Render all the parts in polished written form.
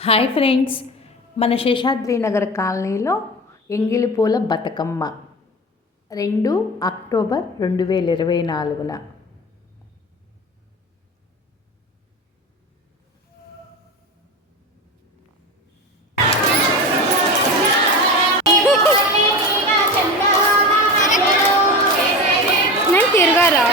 hi friends, మన శేషాద్రి నగర్ కాలనీలో ఎంగిలిపూల Bathukamma 2 October 2024న నేను తిరగారా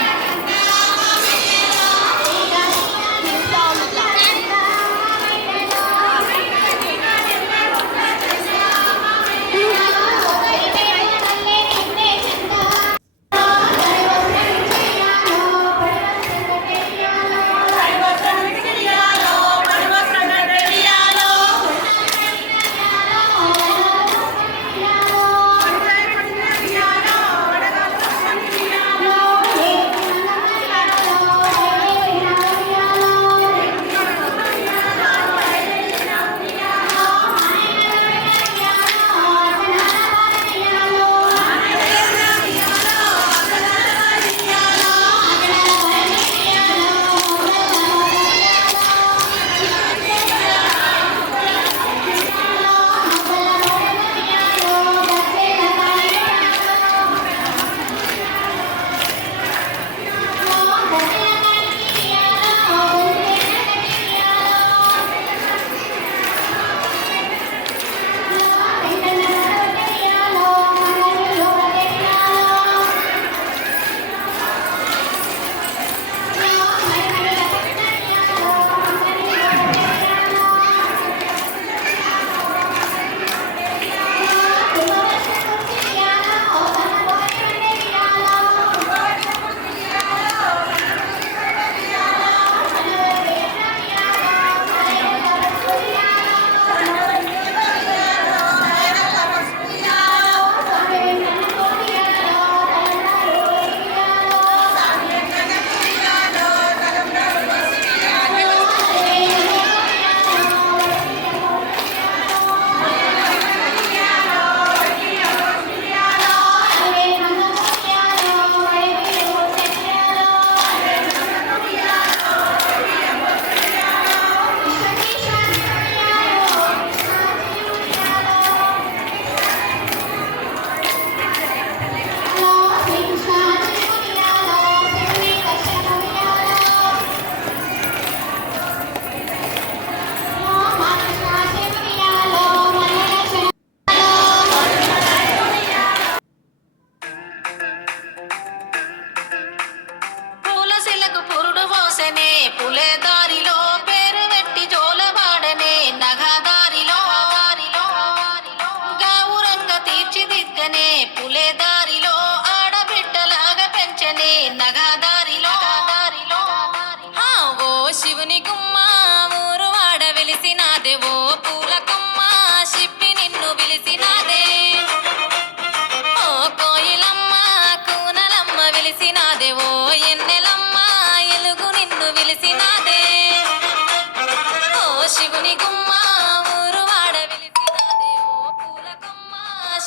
శివుని గుమ్మ ఊరు వాడ వెలిసినాదే ఓ పూల కొమ్మ శిప్పి నిన్ను పిలిసినాదే ఓ కోయిలమ్మ కూనలమ్మ వెలిసినాదే ఓ ఎన్నెలమ్మ ఎలుగు నిన్ను పిలిసినాదే ఓ శివుని గుమ్మ ఊరు వాడ వెలిసినాదే ఓ పూల కొమ్మ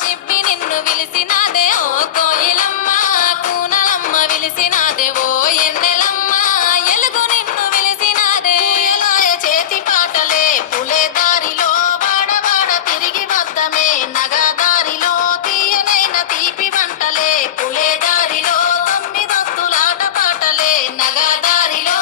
శిప్పి నిన్ను పిలిసినాదే ఓ కోయిలమ్మ కూనలమ్మ వెలిసినాదే ఓ ఎన్నెలమ్మ ఎలుగు నిన్ను పిలిసినాదే ఎలాయ చేతి పాటలే పులే దారిలో వాడవాడ తిరిగి వద్దమే నగదారిలో తీయనైన తీపి వంటలే పులే దారిలో తొమ్మిదొత్తులాట పాటలే నగదారిలో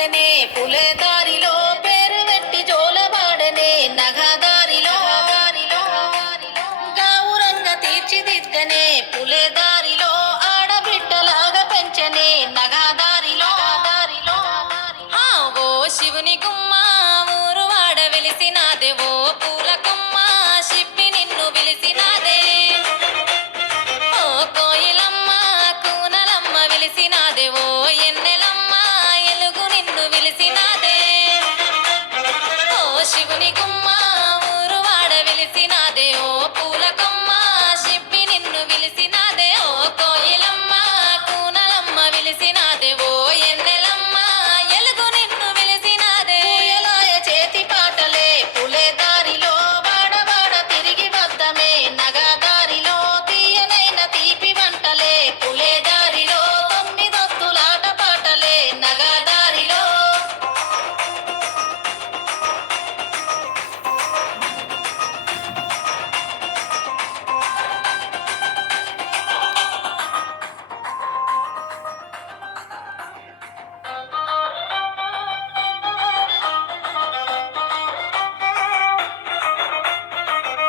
పూసెనే పులే దారిలో పేరు పెట్టి జోలవాడనే నగదారిలో గౌరంగా తీర్చిదిద్దనే పులే దారిలో ఆడబిడ్డలాగా పెంచనే నగదారిలో ఆ ఓ శివుని గుమ్మ ఊరు వాడ వెలిసినాదే ఓ పూల కొమ్మ షిప్పి నిన్ను పిలిసినాదే ఓ కోయిలమ్మ కూనలమ్మ విలిసినాదే ఓ ఎన్నెలమ్మ ఎలుగు నిన్ను విలిసినాదే ఓ శివుని గుమ్మ ఊరు వాడ విలిసినాదే ఓ పూల కొమ్మ షిప్పి నిన్ను విలిసినాదే ఓ కోయిలమ్మ కూనలమ్మ విలిసినాదే ఓ ఎన్నెలమ్మ ఎలుగు నిన్ను విలిసినాదే పూయలాయ చేతి పాటలే పులే దారిలో వాడవాడ తిరిగి వద్దమే నగదారిలో తీయనైన తీపి వంటలే పులే దారిలో తొమ్మిదొత్తులాట పాటలే నగదారిలో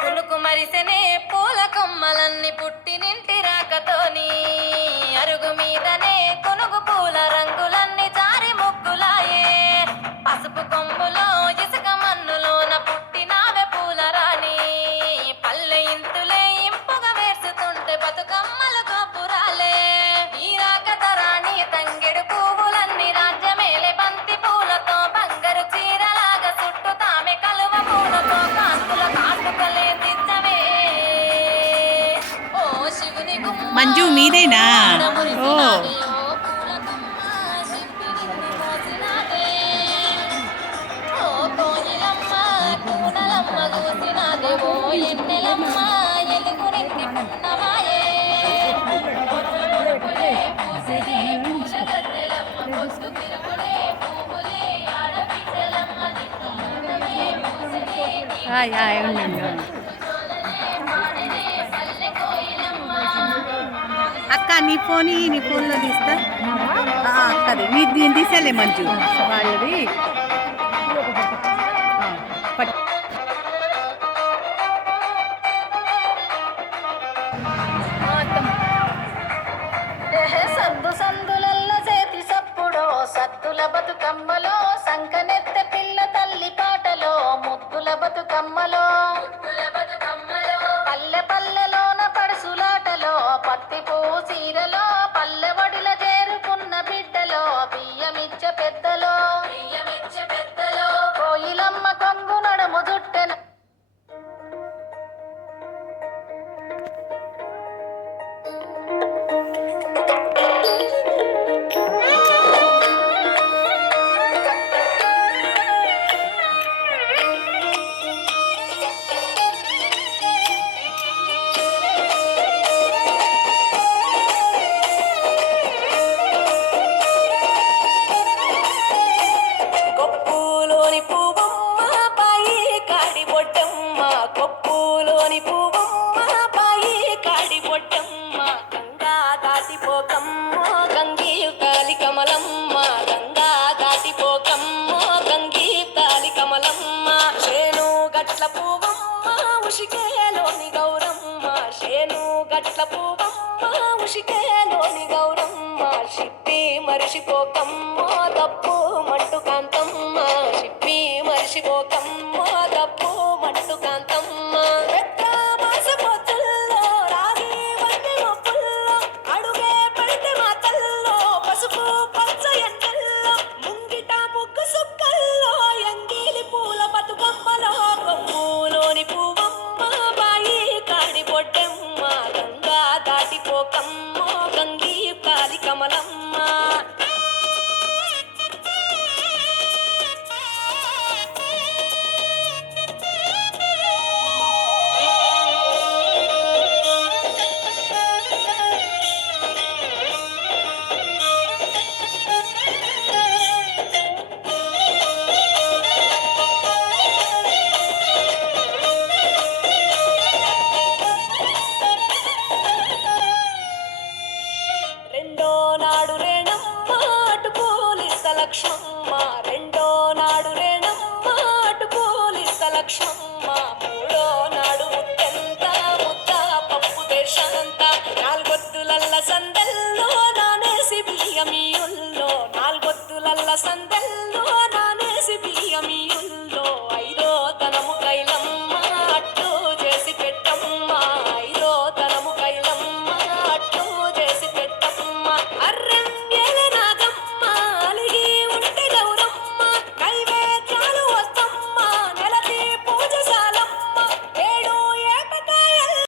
కునుకు మరిసెనే పూల కొమ్మలన్నీ పుట్టినింటి రాకతోని అరుగు మీదనే కొనుగు పూల రంగులన్నీ జారి ముగ్గులాయే పసుపు కొమ్ములో ఇసుక మన్నులోన పుట్టినావే పూల రాణి పల్లె ఇంతులే ఇంపుగా వేర్చుతుంటే బతుకమ్మలు గోపురాలే ఈ రాకతరాణి తంగెడు పువ్వులన్నీ రాజ్యమేలే బంతి పూలతో బంగారు చీరలాగా చుట్టూ తామె కలువ పూలతో కాంతుల కాటుకలే దిద్దవే ఓ శివుని గుమ్మ మంజు మీదేనా ఓ ఉండండి అక్క నీ ఫోన్లో తీస్తా అక్కది నేను తీసేలే మంజు వాళ్ళది సందు సందులల్ల చేతి సప్పుడో సత్తుల బతుకమ్మలో సంకనెత్త పిల్ల తల్లి పాటలో ముద్దుల బతుకమ్మలో పల్లె పల్లెలోన పడుసులాటలో పత్తి పూ చీరలో పల్లె వడిల చేరుకున్న బిడ్డలో బియ్యమిచ్చ పెద్దలో కోయిలమ్మ కొంగు నడుము జుట్టెన కొప్పులోని పువ్వమ్మ పాయి కాడి బొడ్డమ్మ కొప్పులోని పువ్వమ్మ పాయి కాడి బొడ్డమ్మ గంగా దాటిపోకమ్మ గంగి కాలి కమలమ్మ గంగా దాటిపోకమ్మ గంగి కాలి కమలమ్మ శేను గట్ల పువ్వమ్మ ఉషికేలోని గౌరమ్మ శేను గట్ల పువ్వమ్మ ఉషికేలోని గౌరమ్మ షిప్పి మరిషిపోకమ్మ తప్పు మంటు కాంతమ్మ షిప్పి మరిషిపోకమ్మ తప్పు మంటు కాంతమ్మ పెద్ద మాస పొత్తుల్లో రాగి వంటి మొప్పుల్లో అడుగే పెడితే మా తల్లో పసుపు పచ్చ ఎండల్లో ముంగిట ముగ్గు సుక్కల్లో ఎంగిలి పూల బతుకమ్మలో కొమ్ములోని పువ్వమ్మ బాయి కాడి బొడ్డమ్మ గంగా దాటిపోకమ్మ గంగి కాలి కమలమ్మ లక్ష్మమ్మ